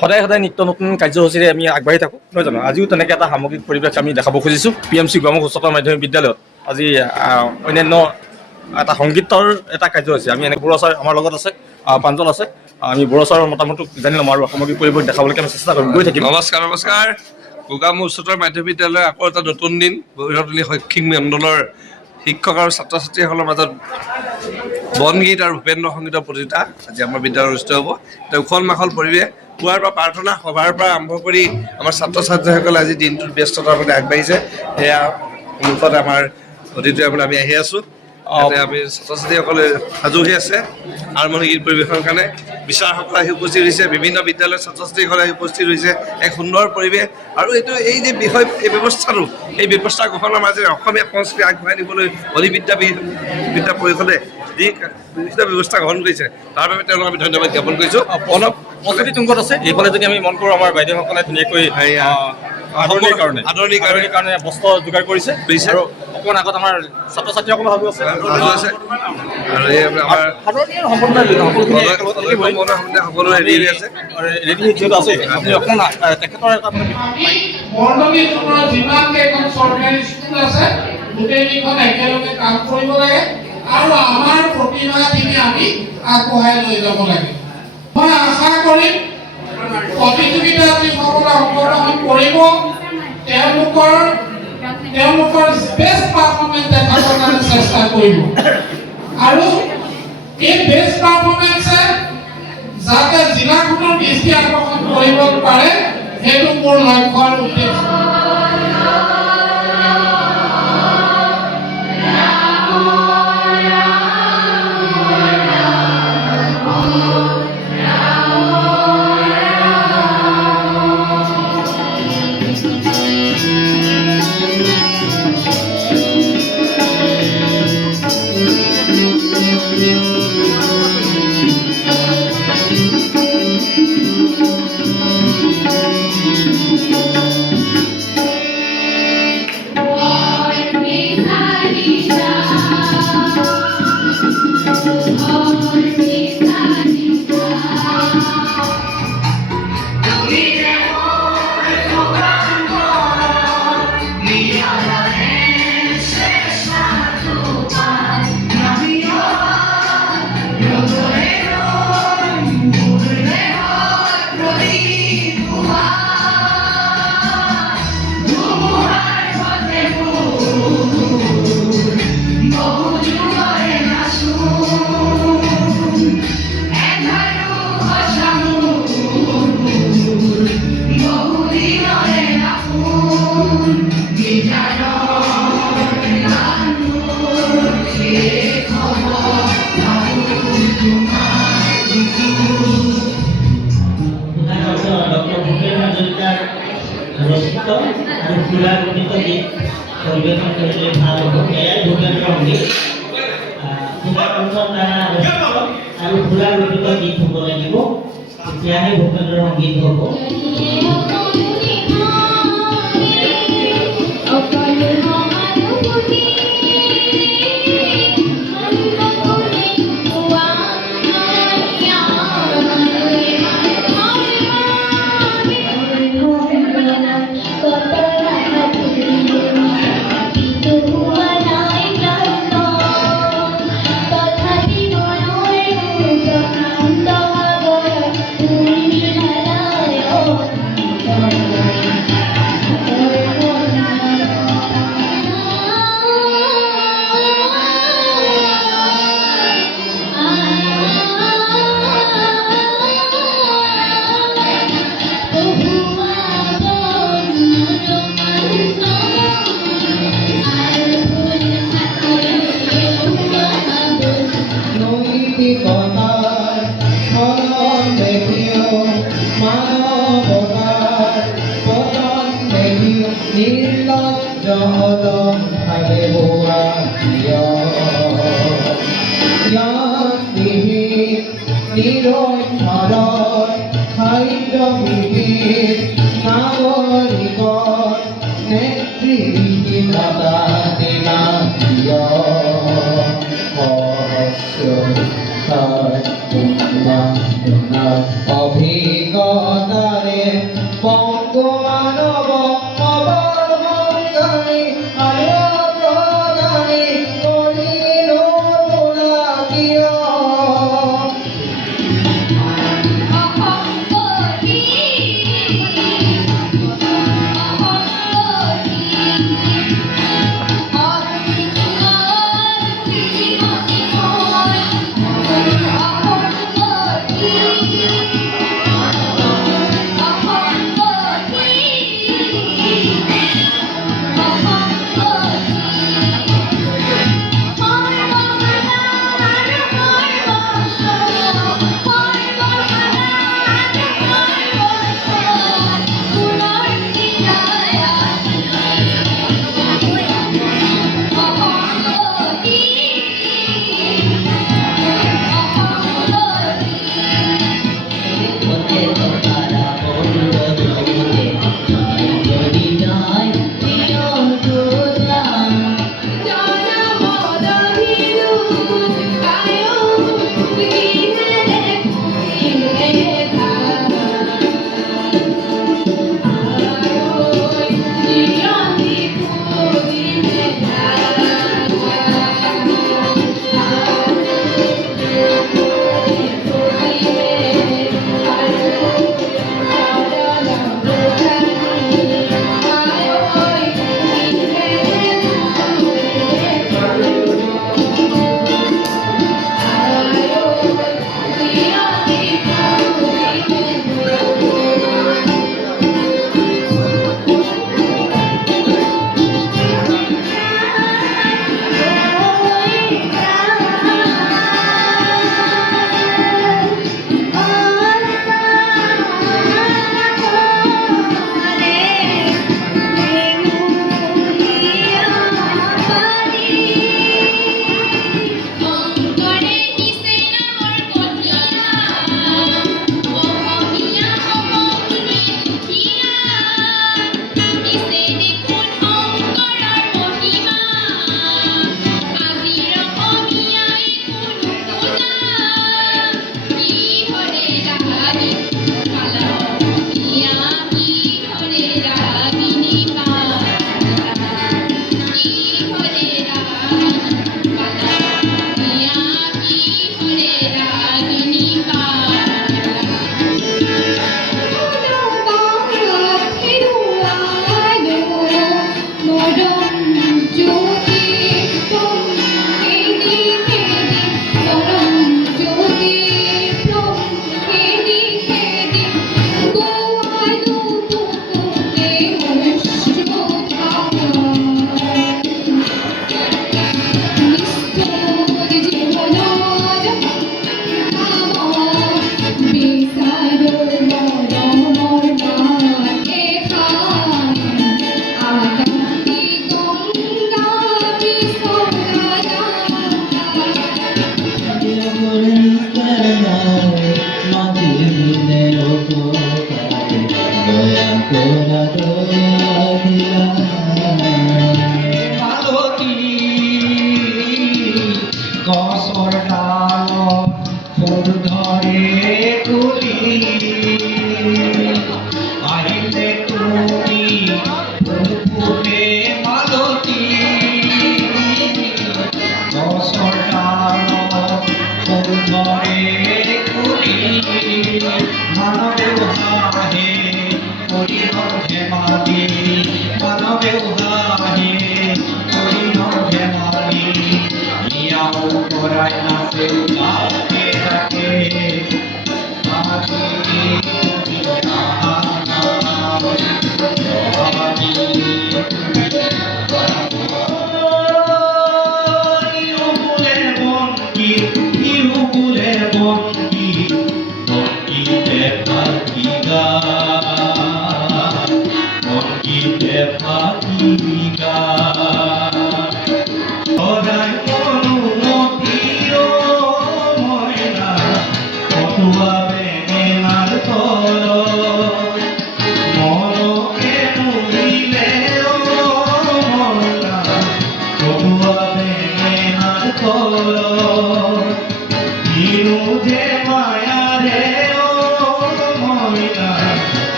সদায় সদায় নিত্য নতুন কাৰ্যসূচীৰে আমি আগবাঢ়ি থাকোঁ নহয় জানো। আজিও তেনেকৈ এটা সামগ্ৰিক পৰিৱেশ আমি দেখাব খুজিছোঁ PMC গড়মুখ উচ্চতৰ মাধ্যমিক বিদ্যালয়ত। আজি অন্যান্য এটা সংগীতৰ এটা কাৰ্যসূচী আমি এনেকৈ বৰুৱা ছাৰ আমাৰ লগত আছে, প্ৰাঞ্জল আছে। আমি বৰুৱা ছাৰৰ মতামতটো জানি ল'ম আৰু সামগ্ৰিক পৰিৱেশ দেখাবলৈকে আমি চেষ্টা কৰিম, গৈ থাকিম। নমস্কাৰ নমস্কাৰ। গড়মুখ উচ্চতৰ মাধ্যমিক বিদ্যালয় আকৌ এটা নতুন দিন বৈৰতলী শৈক্ষিক মণ্ডলৰ শিক্ষক আৰু ছাত্ৰ ছাত্ৰীসকলৰ মাজত বনগীত আৰু ভূপেন্দ্ৰ সংগীতৰ প্ৰতিযোগিতা আজি আমাৰ বিদ্যালয়ত অনুষ্ঠিত হ'ব। এটা উখল মাখল পৰিৱেশ, পুৱাৰ পৰা প্ৰাৰ্থনা সভাৰ পৰা আৰম্ভ কৰি আমাৰ ছাত্ৰ ছাত্ৰীসকলে আজি দিনটোত ব্যস্ততাৰ প্ৰতি আগবাঢ়িছে। সেয়া সন্মুখত আমাৰ অতিথিসকলে আমি আহি আছোঁ। আমি ছাত্ৰ ছাত্ৰীসকলে সাজু হৈ আছে আৰম্ভণি গীত পৰিৱেশনৰ কাৰণে। বিচাৰকসকল আহি উপস্থিত হৈছে, বিভিন্ন বিদ্যালয়ৰ ছাত্ৰ ছাত্ৰীসকলে আহি উপস্থিত হৈছে। এক সুন্দৰ পৰিৱেশ আৰু এই যে বিষয় এই ব্যৱস্থাটো, এই ব্যৱস্থা গ্ৰহণৰ মাজেৰে অসমীয়া সংস্কৃতি আগবঢ়াই নিবলৈ অলি বিদ্যা পৰিষদে যি বিভিন্ন ব্যৱস্থা গ্ৰহণ কৰিছে তাৰ বাবে তেওঁলোকক আমি ধন্যবাদ জ্ঞাপন কৰিছোঁ। অলপ প্ৰস্তুতি তুংগত আছে। এইফালে যদি আমি মন কৰোঁ, আমাৰ বাইদেউসকলে ধুনীয়াকৈ আদৰণিৰ কাৰণে বস্ত্ৰ যোগাৰ কৰিছে আৰু অকণমান আগত আমাৰ ছাত্ৰ ছাত্ৰীসকলে সাজু আছে আৰু এই আমাৰ সকলোৱে ৰেডি হৈ আছে। ৰেডি যিহেতু আছে, আপুনি অকণমান তেখেতৰ এটা বৰদলৈখনৰ যিমান কেইখন চৰকাৰী স্কুল আছে গোটেইকেইখন একেলগে কাম কৰিব লাগে আৰু আমাৰ প্ৰতিভাখিনি আমি আগবঢ়াই লৈ যাব লাগে। মই আশা কৰিম প্ৰতিযোগিতাত যিসকলে অংশগ্ৰহণ কৰিব তেওঁলোকৰ বেষ্ট পাৰফৰ্মেঞ্চ দেখাবৰ কাৰণে চেষ্টা কৰিব আৰু এই বেষ্ট পাৰফৰ্মেঞ্চে যাতে জিলাখনৰ দৃষ্টি আকৰ্ষণ কৰিব পাৰে সেইটো মোৰ লক্ষ্য আৰু উদ্দেশ্য। আৰু খুলা গণিত গীত পৰিৱেশন কৰিলে ভাল হ'ব। এয়াই ভূপেন্দ্ৰ সংগীত আৰু খুলা গণিত গীত হ'ব লাগিব, তেতিয়াহে ভূপেন্দ্ৰ সংগীত হ'ব। অভিজ্ঞতা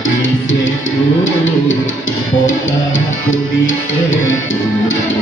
লাগিছে তোৰ বতাহ পৰিছে তোৰ